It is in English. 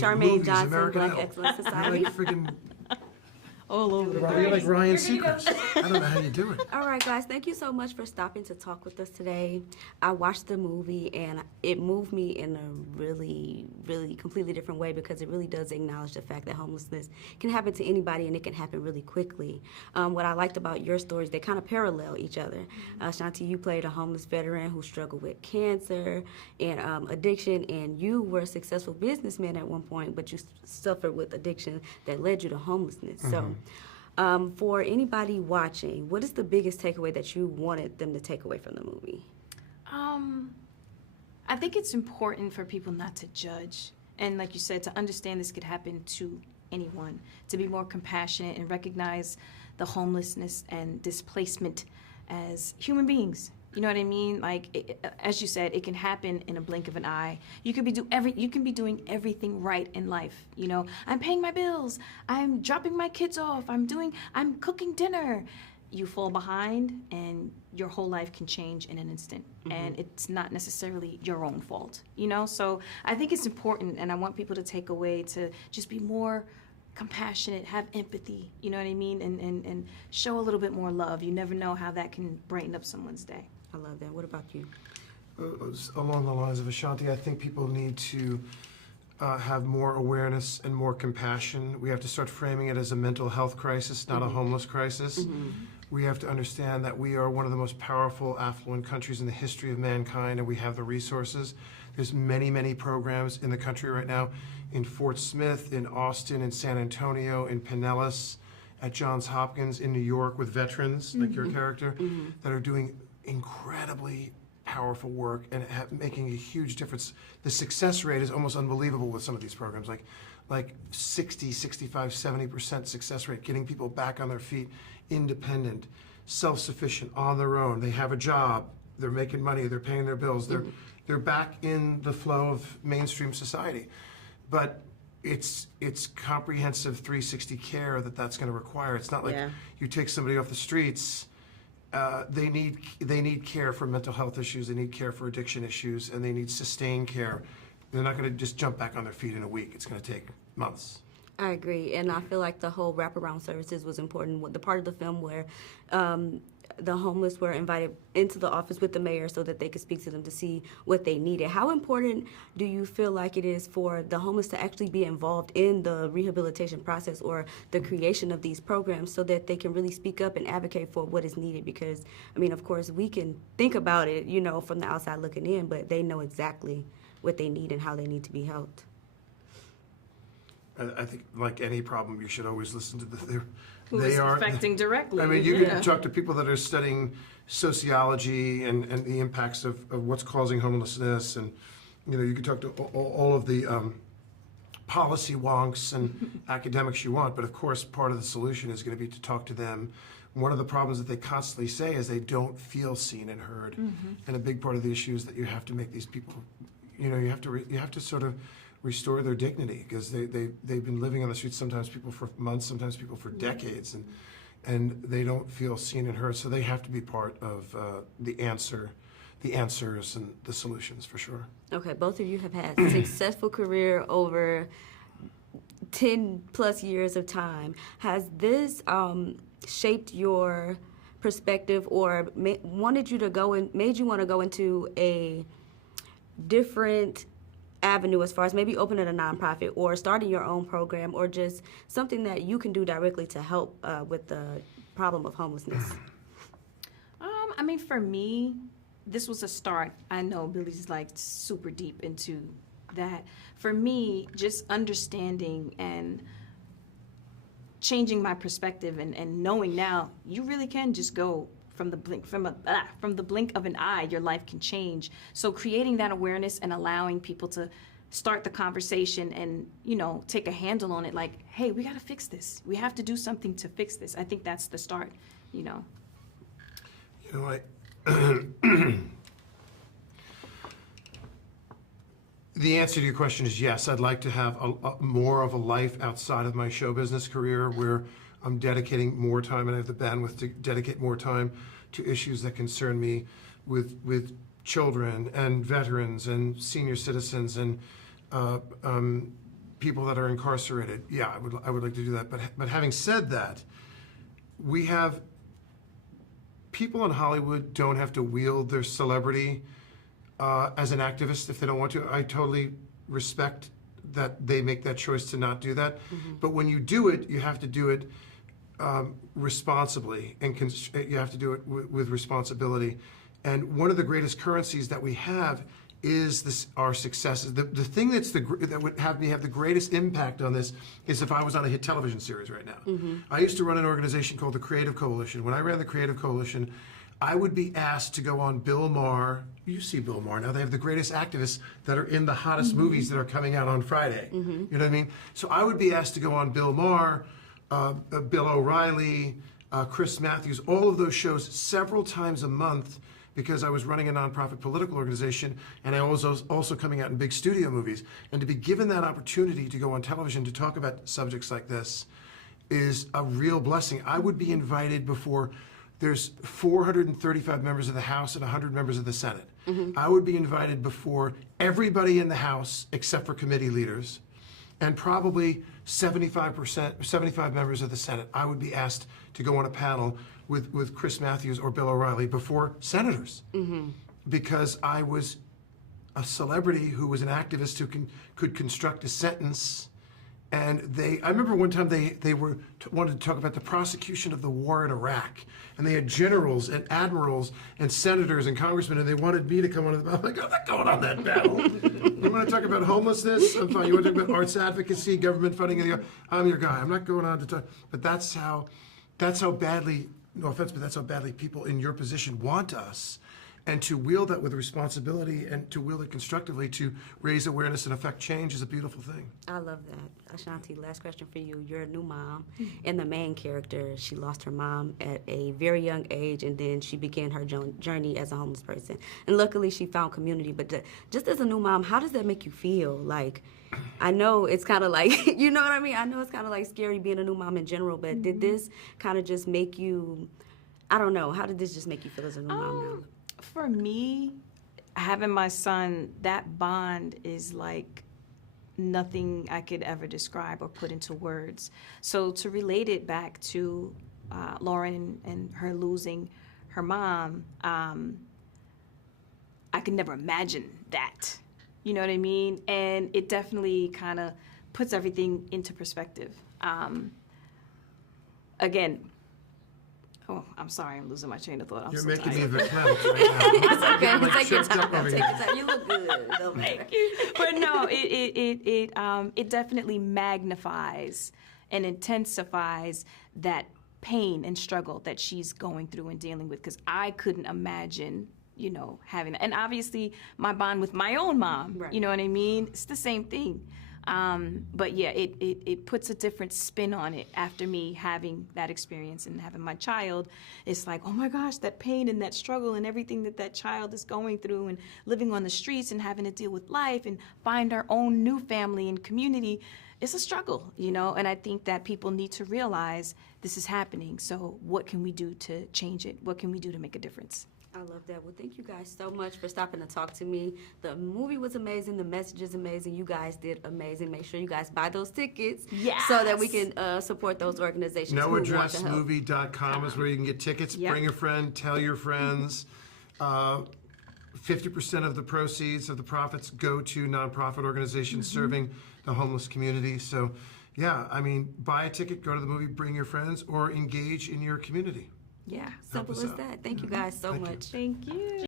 Charmaine movies, Johnson, American Black Idol. Excellence You're Society. like friggin', All over the place. you're like Ryan Seacrest. I don't know how you do it. All right, guys, thank you so much for stopping to talk with us today. I watched the movie, and it moved me in a really, really completely different way because it really does acknowledge the fact that homelessness can happen to anybody, and it can happen really quickly. What I liked about your stories, they kind of parallel each other. Ashanti, you played a homeless veteran who struggled with cancer and addiction, and you were a successful businessman at one point, but you suffered with addiction that led you to homelessness. So. For anybody watching, what is the biggest takeaway that you wanted them to take away from the movie? I think it's important for people not to judge. And like you said, to understand this could happen to anyone, to be more compassionate and recognize the homelessness and displacement as human beings. You know what I mean? Like, as you said, it can happen in a blink of an eye. You can be doing everything right in life. You know, I'm paying my bills. I'm dropping my kids off. I'm cooking dinner. You fall behind, and your whole life can change in an instant. And it's not necessarily your own fault. You know, so I think it's important, and I want people to take away to just be more compassionate, have empathy. You know what I mean? And show a little bit more love. You never know how that can brighten up someone's day. I love that. What about you? Along the lines of Ashanti, I think people need to have more awareness and more compassion. We have to start framing it as a mental health crisis, not a homeless crisis. We have to understand that we are one of the most powerful, affluent countries in the history of mankind, and we have the resources. There's many, many programs in the country right now, in Fort Smith, in Austin, in San Antonio, in Pinellas, at Johns Hopkins, in New York with veterans, like your character, that are doing incredibly powerful work and making a huge difference. The success rate is almost unbelievable with some of these programs, like 60, 65, 70% success rate, getting people back on their feet, independent, self-sufficient, on their own. They have a job, they're making money, they're paying their bills, they're back in the flow of mainstream society. But it's comprehensive 360 care that's going to require. It's not like you take somebody off the streets. They need care for mental health issues. They need care for addiction issues, and they need sustained care. They're not going to just jump back on their feet in a week. It's going to take months. I agree, and I feel like the whole wraparound services was important. The part of the film where the homeless were invited into the office with the mayor so that they could speak to them to see what they needed. How important do you feel like it is for the homeless to actually be involved in the rehabilitation process or the creation of these programs so that they can really speak up and advocate for what is needed? Because, I mean, of course, we can think about it, you know, from the outside looking in, but they know exactly what they need and how they need to be helped. I think, like any problem, you should always listen to Who's affecting directly. I mean, you can talk to people that are studying sociology and the impacts of what's causing homelessness, and you know, you can talk to all of the policy wonks and academics you want, but of course, part of the solution is going to be to talk to them. One of the problems that they constantly say is they don't feel seen and heard, and a big part of the issue is that you have to make these people, you know, you have to sort of restore their dignity, because they've been living on the streets, sometimes people for months, sometimes people for decades, and they don't feel seen and heard, so they have to be part of the answers and the solutions, for sure. Okay, both of you have had a successful career over 10 plus years of time. Has this shaped your perspective or made you want to go into a different avenue as far as maybe opening a nonprofit or starting your own program or just something that you can do directly to help with the problem of homelessness? I mean, for me, this was a start. I know Billy's like super deep into that. For me, just understanding and changing my perspective and knowing now you really can just go from the blink of an eye, your life can change. So creating that awareness and allowing people to start the conversation and, you know, take a handle on it, like, hey, we got to fix this. We have to do something to fix this. I think that's the start, you know. You know, the answer to your question is yes. I'd like to have more of a life outside of my show business career where I'm dedicating more time and I have the bandwidth to dedicate more time to issues that concern me with children and veterans and senior citizens and people that are incarcerated, yeah, I would like to do that. But having said that, we have people in Hollywood don't have to wield their celebrity as an activist if they don't want to. I totally respect that they make that choice to not do that. But when you do it, you have to do it responsibly, and you have to do it with responsibility. And one of the greatest currencies that we have is our successes. The thing that would have me have the greatest impact on this is if I was on a hit television series right now. I used to run an organization called the Creative Coalition. When I ran the Creative Coalition, I would be asked to go on Bill Maher. You see Bill Maher now. They have the greatest activists that are in the hottest movies that are coming out on Friday. You know what I mean? So I would be asked to go on Bill Maher, Bill O'Reilly, Chris Matthews, all of those shows several times a month, because I was running a nonprofit political organization, and I was also coming out in big studio movies. And to be given that opportunity to go on television to talk about subjects like this is a real blessing. I would be invited before there's 435 members of the House and 100 members of the Senate. I would be invited before everybody in the House except for committee leaders, and probably 75 members of the Senate. I would be asked to go on a panel with Chris Matthews or Bill O'Reilly before senators, because I was a celebrity who was an activist who could construct a sentence. And I remember one time they wanted to talk about the prosecution of the war in Iraq, and they had generals and admirals and senators and congressmen, and they wanted me to come on. I'm like, I'm not going on that panel. You want to talk about homelessness? I'm fine. You want to talk about arts advocacy, government funding? I'm your guy. I'm not going on to talk. But that's how badly, no offense, but that's how badly people in your position want us. And to wield that with responsibility and to wield it constructively to raise awareness and affect change is a beautiful thing. I love that. Ashanti, last question for you. You're a new mom, and the main character, she lost her mom at a very young age, and then she began her journey as a homeless person. And luckily, she found community. But just as a new mom, how does that make you feel? Like, I know it's kind of like, you know what I mean? I know it's kind of like scary being a new mom in general, but did this kind of just make you, I don't know, how did this just make you feel as a new mom now? For me, having my son, that bond is like nothing I could ever describe or put into words. So to relate it back to Lauren and her losing her mom, I could never imagine that. You know what I mean? And it definitely kind of puts everything into perspective. Again, oh, I'm sorry, I'm losing my train of thought. You're so making tired. me verklempt right now. It's okay. Like Take your choked up time. over Take here. your time. You look good. Thank you. But no, it definitely magnifies and intensifies that pain and struggle that she's going through and dealing with, because I couldn't imagine, you know, having that. And obviously my bond with my own mom, Right. you know what I mean? It's the same thing. But yeah, it puts a different spin on it after me having that experience and having my child. It's like, oh my gosh, that pain and that struggle and everything that child is going through, and living on the streets and having to deal with life and find our own new family and community. It's a struggle, you know, and I think that people need to realize this is happening. So what can we do to change it? What can we do to make a difference? I love that. Well, thank you guys so much for stopping to talk to me. The movie was amazing. The message is amazing. You guys did amazing. Make sure you guys buy those tickets so that we can support those organizations who want to help. NoAddressMovie.com is where you can get tickets. Yep. Bring a friend. Tell your friends. 50% of the proceeds of the profits go to nonprofit organizations serving the homeless community. So, yeah, I mean, buy a ticket, go to the movie, bring your friends, or engage in your community. Yeah, simple us as out. that. Thank you guys so Thank you. much. Thank you.